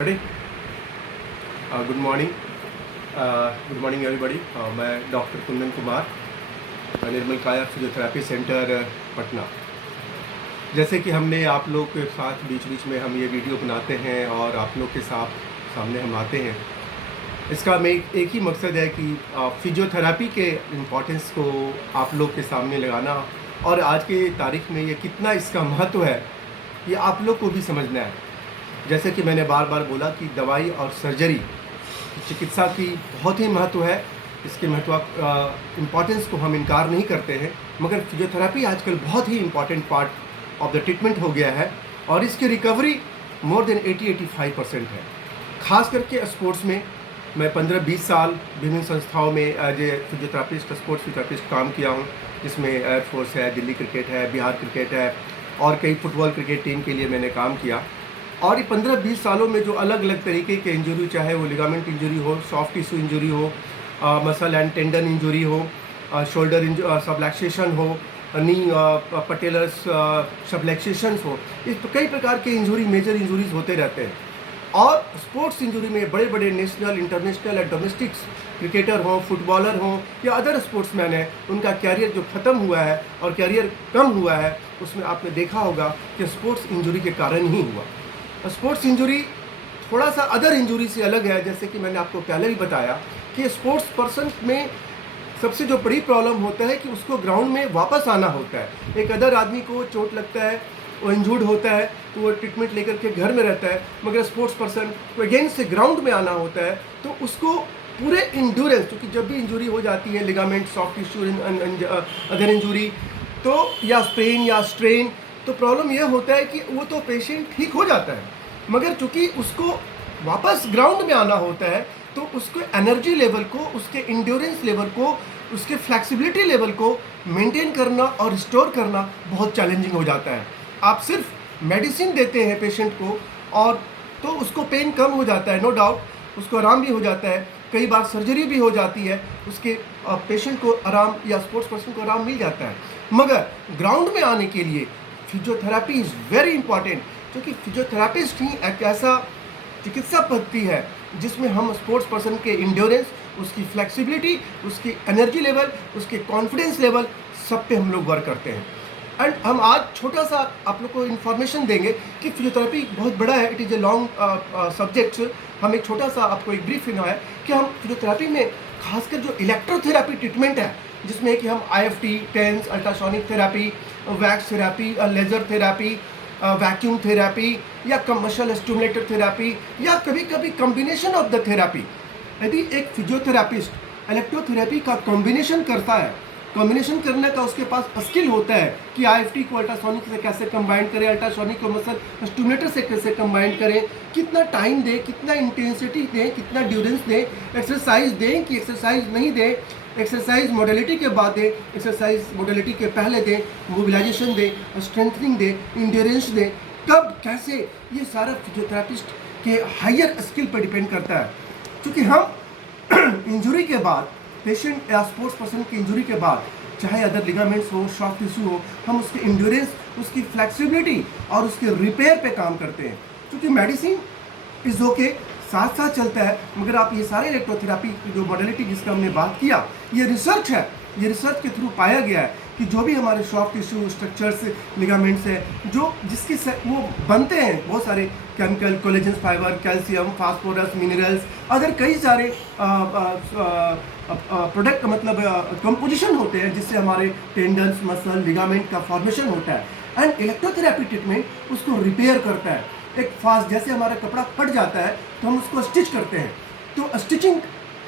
Ready? Good morning everybody. मैं doctor Kundan Kumar, निर्मल काया physiotherapy centre Patna. जैसे कि हमने आप लोग के साथ बीच बीच में हम ये वीडियो बनाते हैं और आप लोग के साथ सामने हम आते हैं, इसका में एक ही मकसद है कि फिजियोथेरेपी के इम्पोर्टेंस को आप लोग के सामने लगाना और आज के तारीख में ये कितना इसका महत्व है ये आप लोग को भी समझना है। जैसे कि मैंने बार बार बोला कि दवाई और सर्जरी चिकित्सा की बहुत ही महत्व है, इसके इम्पॉर्टेंस को हम इनकार नहीं करते हैं, मगर फिजियोथेरेपी आजकल बहुत ही important part of the treatment हो गया है और इसकी रिकवरी मोर देन 80-85% है। ख़ास करके स्पोर्ट्स में मैं 15-20 साल विभिन्न संस्थाओं में as a physiotherapist, sports physiotherapist काम किया हूँ, जिसमें एयरफोर्स है, दिल्ली क्रिकेट है, बिहार क्रिकेट है और कई फुटबॉल क्रिकेट टीम के लिए मैंने काम किया। और ये 15-20 सालों में जो अलग अलग तरीके के इंजरी, चाहे वो लिगामेंट इंजरी हो, सॉफ्ट टिश्यू इंजरी हो, मसल एंड टेंडन इंजरी हो, शोल्डर सबलैक्सेशन हो, नी पटेलस सबलैक्सेशन हो, इस कई प्रकार के इंजरी, मेजर इंजरीज होते रहते हैं। और स्पोर्ट्स इंजरी में बड़े बड़े नेशनल, इंटरनेशनल और डोमेस्टिक क्रिकेटर हों, फुटबॉलर हों या अदर स्पोर्ट्समैन हैं, उनका कैरियर जो ख़त्म हुआ है और कैरियर कम हुआ है, उसमें आपने देखा होगा कि स्पोर्ट्स इंजरी के कारण ही हुआ। स्पोर्ट्स इंजरी थोड़ा सा अदर इंजरी से अलग है। जैसे कि मैंने आपको पहले भी बताया कि स्पोर्ट्स पर्सन में सबसे जो बड़ी प्रॉब्लम होता है कि उसको ग्राउंड में वापस आना होता है। एक अदर आदमी को चोट लगता है, वो इंजूर्ड होता है तो वो ट्रीटमेंट लेकर के घर में रहता है, मगर स्पोर्ट्स पर्सन को अगेन से ग्राउंड में आना होता है तो उसको पूरे इंड्योरेंस, क्योंकि जब भी इंजरी हो जाती है, ligament, soft tissue, other injury तो या स्पेन या स्ट्रेन, तो प्रॉब्लम यह होता है कि वो तो पेशेंट ठीक हो जाता है, मगर चूंकि उसको वापस ग्राउंड में आना होता है तो उसको एनर्जी लेवल को, उसके इंड्योरेंस लेवल को, उसके फ्लेक्सिबिलिटी लेवल को मेंटेन करना और रिस्टोर करना बहुत चैलेंजिंग हो जाता है। आप सिर्फ मेडिसिन देते हैं पेशेंट को और तो उसको पेन कम हो जाता है, नो डाउट, उसको आराम भी हो जाता है, कई बार सर्जरी भी हो जाती है, उसके पेशेंट को आराम या स्पोर्ट्स पर्सन को आराम मिल जाता है। मगर ग्राउंड में आने के लिए फिजियोथेरेपी इज़ वेरी इंपॉर्टेंट, क्योंकि फिजियोथेरेपिस्ट ही एक ऐसा चिकित्सा पद्धति है जिसमें हम स्पोर्ट्स पर्सन के इंड्योरेंस, उसकी फ्लेक्सिबिलिटी, उसकी एनर्जी लेवल, उसके कॉन्फिडेंस लेवल, सब पे हम लोग वर्क करते हैं। एंड हम आज छोटा सा आप लोग को इन्फॉर्मेशन देंगे कि फिजियोथेरेपी बहुत बड़ा है, it is a long subject. हम एक छोटा सा आपको एक ब्रीफ देना है कि हम फिजियोथेरेपी में खासकर जो इलेक्ट्रोथेरेपी ट्रीटमेंट है, जिसमें कि हम IFT, TENS, ultrasonic therapy, wax therapy, laser therapy, vacuum therapy या कमर्शियल स्टिमुलेटर थेरेपी या कभी कभी कॉम्बिनेशन ऑफ द थेरेपी। यदि एक फिजियोथेरेपिस्ट इलेक्ट्रोथेरेपी का कॉम्बिनेशन करता है, कॉम्बिनेशन करने का उसके पास स्किल होता है कि IFT को अल्ट्रासोनिक से कैसे कंबाइन करें, अल्ट्रासोनिक को मसल स्टिमुलेटर से कैसे कंबाइन करें, कितना टाइम दें, कितना इंटेंसिटी दें, कितना ड्यूरेंस दें, एक्सरसाइज दें कि एक्सरसाइज नहीं दें, एक्सरसाइज मॉडलिटी के बाद दें, एक्सरसाइज मॉडलिटी के पहले दें, मोबिलाइजेशन दें, स्ट्रेंथनिंग दें, इंड्योरेंस दें, कब कैसे, ये सारा फिजियोथेरेपिस्ट के हायर स्किल पर डिपेंड करता है। क्योंकि हम इंजरी के बाद, पेशेंट या स्पोर्ट्स पर्सन की इंजरी के बाद, चाहे अदर लिगामेंट्स हो, सॉफ्ट टिश्यू हो, हम उसके इंड्योरेंस, उसकी फ्लेक्सिबिलिटी और उसके रिपेयर पे काम करते हैं। क्योंकि मेडिसिन इज़ ओके, साथ साथ चलता है, मगर आप ये सारे इलेक्ट्रोथेरेपी की जो मॉडलिटी जिसका हमने बात किया, ये रिसर्च है, ये रिसर्च के थ्रू पाया गया है कि जो भी हमारे सॉफ्ट टिश्यू स्ट्रक्चर्स, लिगामेंट्स हैं, जो जिसके वो बनते हैं बहुत सारे chemical, collagen fibre, calcium, phosphorus, minerals, other कई सारे प्रोडक्ट मतलब कंपोजिशन होते हैं जिससे हमारे टेंडन्स, मसल, लिगामेंट का फॉर्मेशन होता है। एंड इलेक्ट्रोथेरेपी ट्रीटमेंट उसको रिपेयर करता है। एक फास्ट, जैसे हमारा कपड़ा फट जाता है तो हम उसको स्टिच करते हैं, तो स्टिचिंग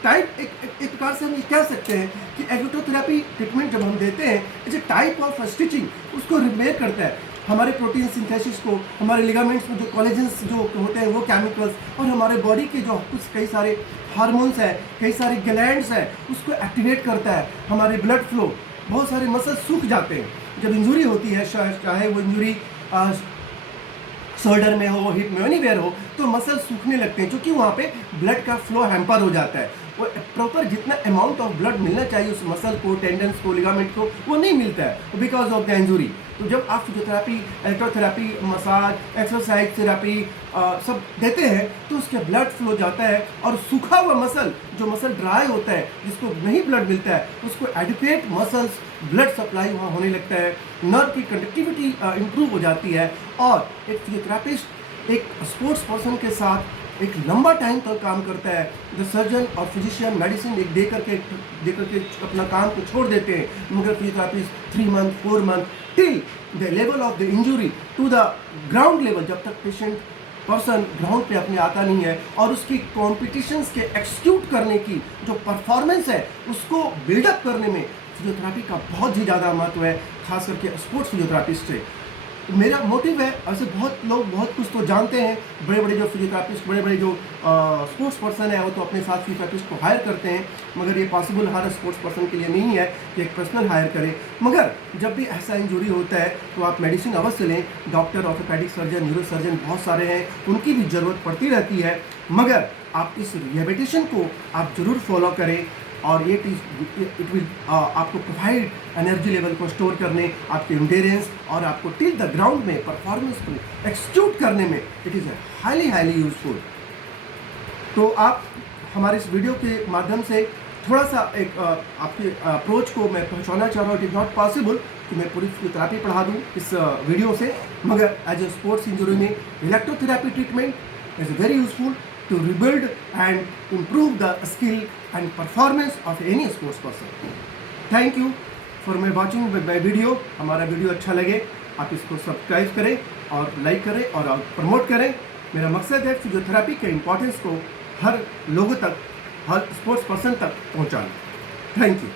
टाइप एक प्रकार से हम ये कह सकते हैं कि इलेक्ट्रोथेरेपी ट्रीटमेंट जब हम देते हैं, it's a type of stitching, उसको रिपेयर करता है। हमारे प्रोटीन सिंथेसिस को, हमारे लिगामेंट्स में जो कोलेजन्स जो होते हैं वो केमिकल्स, और हमारे बॉडी के जो कुछ कई सारे हार्मोन्स हैं, कई सारे ग्लैंड्स हैं, उसको एक्टिवेट करता है। हमारे ब्लड फ्लो, बहुत सारे मसल सूख जाते हैं जब इंजरी होती है, चाहे वो इंजरी शोल्डर में हो, हिप में, एनीवेयर हो, तो मसल सूखने लगते हैं क्योंकि वहाँ पे ब्लड का फ्लो हैम्पर हो जाता है। वो प्रॉपर जितना अमाउंट ऑफ ब्लड मिलना चाहिए उस मसल को, टेंडन्स को, लिगामेंट को, वो नहीं मिलता है बिकॉज ऑफ द इंजुरी। तो जब आप physiotherapy, electrotherapy, massage, exercise therapy सब देते हैं तो उसके ब्लड फ्लो जाता है और सूखा हुआ मसल, जो मसल ड्राई होता है, जिसको नहीं ब्लड मिलता है, उसको एडिक्वेट मसल्स ब्लड सप्लाई वहाँ होने लगता है, नर्व की कंडक्टिविटी इंप्रूव हो जाती है। और एक फिजियोथेरेपिस्ट एक स्पोर्ट्स पर्सन के साथ एक लंबा टाइम तक काम करता है। द सर्जन और फिजिशियन मेडिसिन एक दे करके अपना काम को छोड़ देते हैं, मगर physiotherapist 3 month 4 month till the level of the injury to the ground level, जब तक पेशेंट पर्सन ग्राउंड पे अपने आता नहीं है और उसकी कॉम्पिटिशन्स के एक्सिक्यूट करने की जो परफॉर्मेंस है उसको बिल्डअप करने में फिजियोथेरेपी का बहुत ही ज़्यादा महत्व है, खास करके स्पोर्ट्स फिजियोथेरेपिस्ट से। मेरा मोटिव है, ऐसे बहुत लोग बहुत कुछ तो जानते हैं, बड़े बड़े जो फिजियोथेरेपिस्ट, बड़े बड़े जो स्पोर्ट्स पर्सन है वो तो अपने साथ फिजियोथेरेपिस्ट को हायर करते हैं, मगर ये पॉसिबल हर स्पोर्ट्स पर्सन के लिए नहीं है कि एक पर्सनल हायर करें। मगर जब भी ऐसा इंजरी होता है तो आप मेडिसिन अवश्य लें। Doctor, orthopaedic surgeon, neuro surgeon बहुत सारे हैं, उनकी भी ज़रूरत पड़ती रहती है, मगर आप इस रिहेबिलिटेशन को आप ज़रूर फॉलो करें और ये इट विल आपको प्रोवाइड एनर्जी लेवल को स्टोर करने, आपके एंड्योरेंस और आपको टिल द ग्राउंड में परफॉर्मेंस को एक्सिक्यूट करने में इट इज़ हाईली यूजफुल। तो आप हमारे इस वीडियो के माध्यम से थोड़ा सा एक आपके अप्रोच को मैं पहुंचाना चाह रहा हूँ। इट इज़ नॉट पॉसिबल कि मैं पूरी फिजियोथेरेपी पढ़ा दूँ इस वीडियो से, मगर एज ए स्पोर्ट्स इंजरी में electrotherapy treatment is very useful to rebuild and improve the skill and performance of any sports person. Thank you for watching my video. हमारा वीडियो अच्छा लगे आप इसको सब्सक्राइब करें और लाइक करें और प्रमोट करें। मेरा मकसद है फिजियोथेरेपी के इम्पोर्टेंस को हर लोगों तक, हर स्पोर्ट्स पर्सन तक पहुंचाना। Thank you.